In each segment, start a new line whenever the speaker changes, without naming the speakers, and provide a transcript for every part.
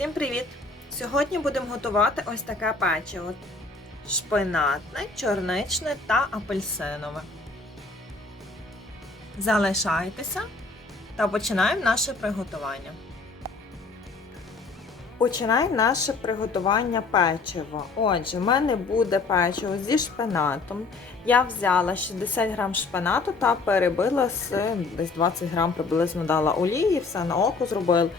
Всім привіт! Сьогодні будемо готувати ось таке печиво. Шпинатне, чорничне та апельсинове. Залишайтеся та починаємо наше приготування. Починаємо наше приготування печива. Отже, в мене буде печиво зі шпинатом. Я взяла 60 грам шпинату та перебила з десь 20 грам приблизно дала олії, все на око зробила.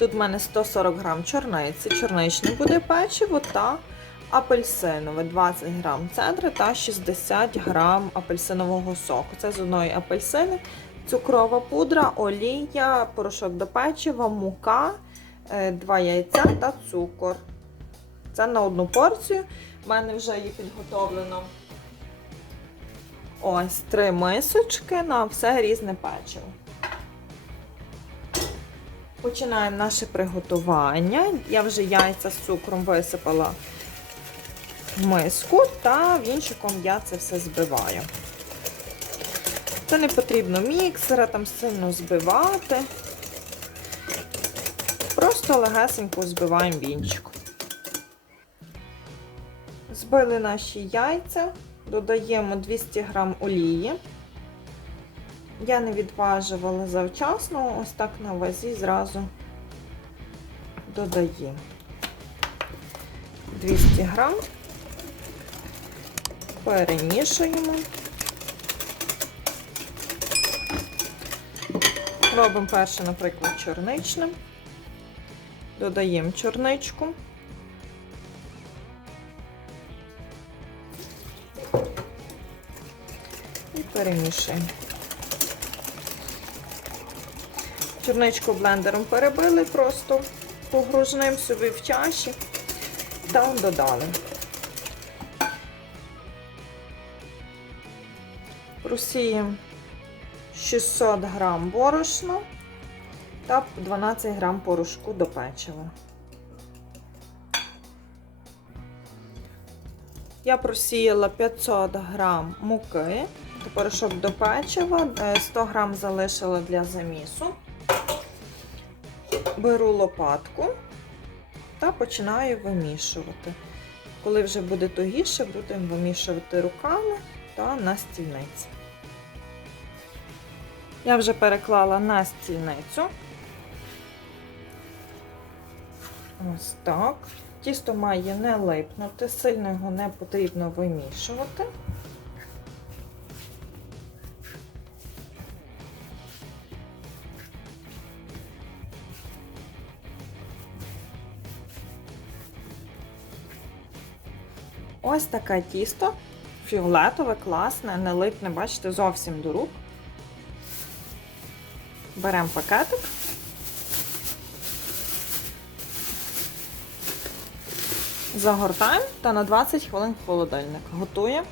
Тут в мене 140 грам чорниці, чорничне буде печиво та апельсинове 20 грам цедри та 60 грам апельсинового соку. Це з одної апельсини, цукрова пудра, олія, порошок до печива, мука, 2 яйця та цукор. Це на одну порцію. У мене вже є підготовлено ось три мисочки на все різне печиво. Починаємо наше приготування. Я вже яйця з цукром висипала в миску та вінчиком я це все збиваю. Це не потрібно міксера, там сильно збивати. Просто легесенько збиваємо вінчиком. Збили наші яйця, додаємо 200 г олії. Я не відважувала завчасно, ось так на вазі зразу додаємо 200 грам, перемішуємо. Робимо перше, наприклад, чорничним. Додаємо чорничку. І перемішуємо. Чорничку блендером перебили, просто погружним собі в чаші та додали. Просіємо 600 грам борошна та 12 грам порошку до печива. Я просіяла 500 грам муки, порошок до печива, 100 грам залишила для замісу. Беру лопатку та починаю вимішувати. Коли вже буде тугіше, будемо вимішувати руками та на стільниці. Я вже переклала на стільницю. Ось так. Тісто має не липнути, сильно його не потрібно вимішувати. Ось таке тісто, фіолетове, класне, не липне, бачите, зовсім до рук. Беремо пакетик. Загортаємо та на 20 хвилин в холодильник. Готуємо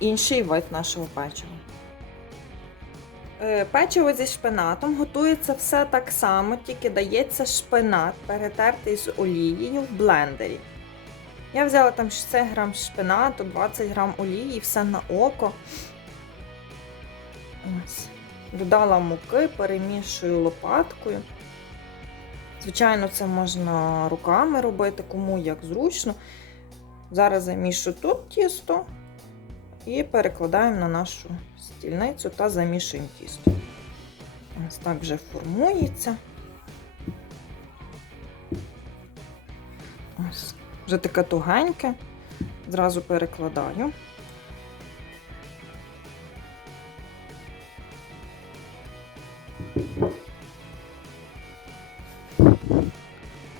інший вид нашого печива. Е, Печиво зі шпинатом готується все так само, тільки дається шпинат, перетертий з олією в блендері. Я взяла там 60 грам шпинату, 20 грам олії, все на око. Ось. Додала муки, перемішую лопаткою. Звичайно, це можна руками робити, кому як зручно. Зараз замішу тут тісто і перекладаємо на нашу стільницю та замішуємо тісто. Ось так вже формується. Вже таке тугеньке, зразу перекладаю.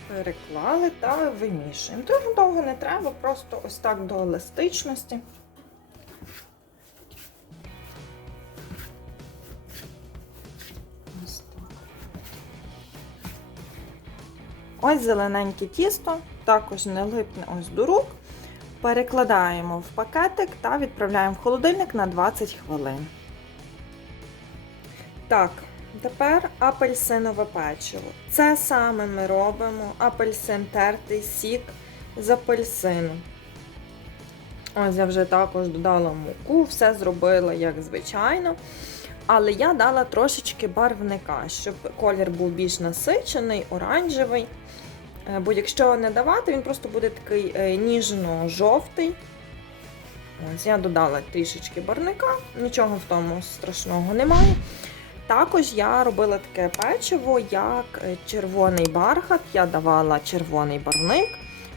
Переклали та вимішуємо. Дуже довго не треба, просто ось так до еластичності. Ось зелененьке тісто, також не липне ось до рук. Перекладаємо в пакетик та відправляємо в холодильник на 20 хвилин. Так, тепер апельсинове печиво. Це саме ми робимо апельсин тертий сік з апельсину. Ось я вже також додала муку, все зробила як звичайно. Але я дала трошечки барвника, щоб колір був більш насичений, оранжевий. Е, Бо якщо не давати, він просто буде такий е, ніжно-жовтий. Ось я додала трішечки барника, нічого в тому страшного немає. Також я робила таке печиво, як е, червоний бархат. Я давала червоний барник,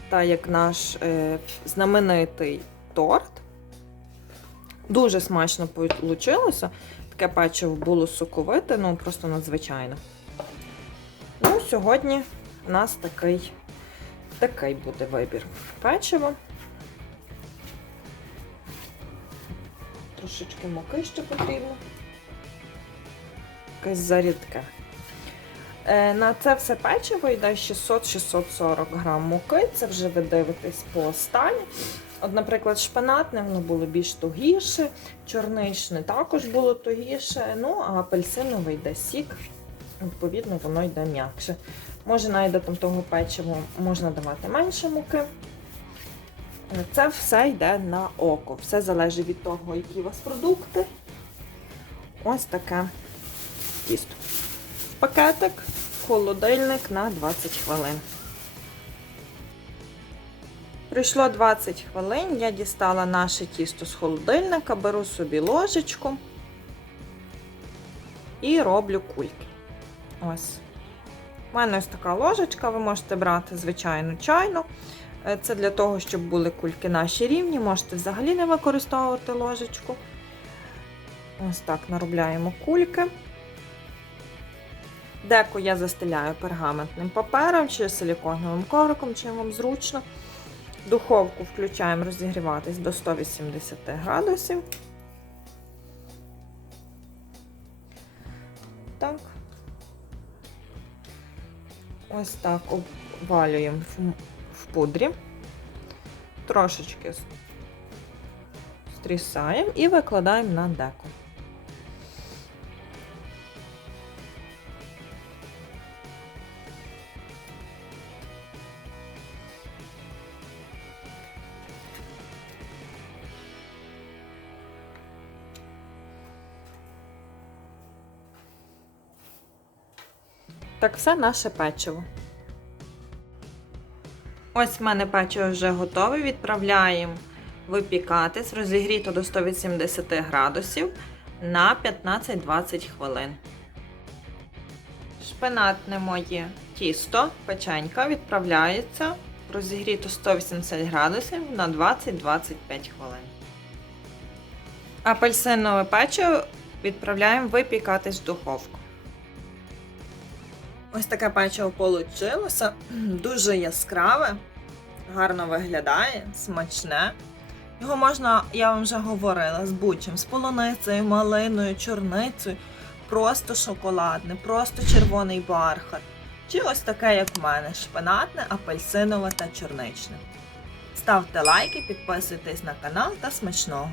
та як наш знаменитий торт. Дуже смачно вийшло. Таке печиво було соковите, ну просто надзвичайно. Ну, сьогодні у нас такий, такий буде вибір печива. Трошечки муки ще потрібно. Якесь зарідке. Е, На це все печиво йде 600-640 грам муки. Це вже ви дивитесь по стані. От, наприклад, шпинатне воно було більш тугіше, чорничне також було тугіше, ну а апельсиновий йде сік, відповідно, воно йде м'якше. Може, до того печива можна давати менше муки. Це все йде на око. Все залежить від того, які у вас продукти. Ось таке тісто. Пакетик, холодильник на 20 хвилин. Прийшло 20 хвилин, я дістала наше тісто з холодильника, беру собі ложечку і роблю кульки. Ось. У мене ось така ложечка, ви можете брати звичайну чайну. Е, Це для того, щоб були кульки наші рівні. Можете взагалі не використовувати ложечку. Ось так наробляємо кульки. Деко я застеляю пергаментним папером чи силіконовим ковриком, чим вам зручно. Духовку включаємо розігріватись до 180 градусів. Так. Ось так обвалюємо в, пудрі. Трошечки стрісаємо і викладаємо на деко. Так, все наше печиво. Ось в мене печиво вже готове. Відправляємо випікатись, розігріто до 180 градусів на 15-20 хвилин. Шпинатне моє тісто, печенька відправляється розігріто 180 градусів на 20-25 хвилин. Апельсинове печиво відправляємо випікатись в духовку. Ось таке печиво вийшло. Дуже яскраве, гарно виглядає, смачне. Його можна, я вам вже говорила, з будь-чим, з полуницею, малиною, чорницею, просто шоколадне, просто червоний бархат. Чи ось таке, як в мене, шпинатне, апельсинове та чорничне. Ставте лайки, підписуйтесь на канал та смачного!